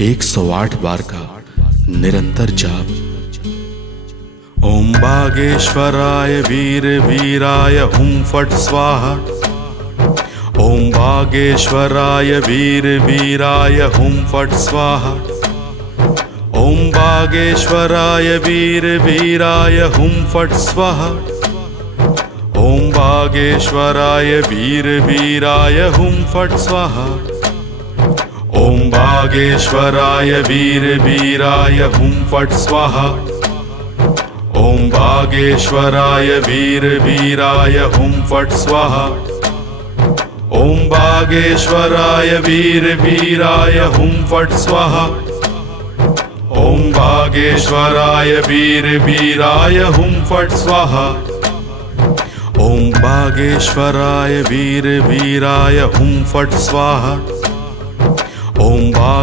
108 बार का निरंतर जाप। ओम बागेश्वराय वीर वीराय हुम फट स्वाहा। ओम बागेश्वराय वीर वीराय हुम फट स्वाहा। ओम बागेश्वराय वीर वीराय हुम फट स्वाहा। ओम बागेश्वराय वीर वीराय हुम फट स्वाहा। ओम बागेश्वराय वीर वीराय हुम फट स्वाहा। ओम बागेश्वराय वीर वीराय हुम फट स्वाहा। ओम बागेश्वराय वीर वीराय हुम फट स्वाहा। ओम बागेश्वराय वीर वीराय हुम फट स्वाहा। ओम बागेश्वराय वीर वीराय हुम फट स्वाहा। ओम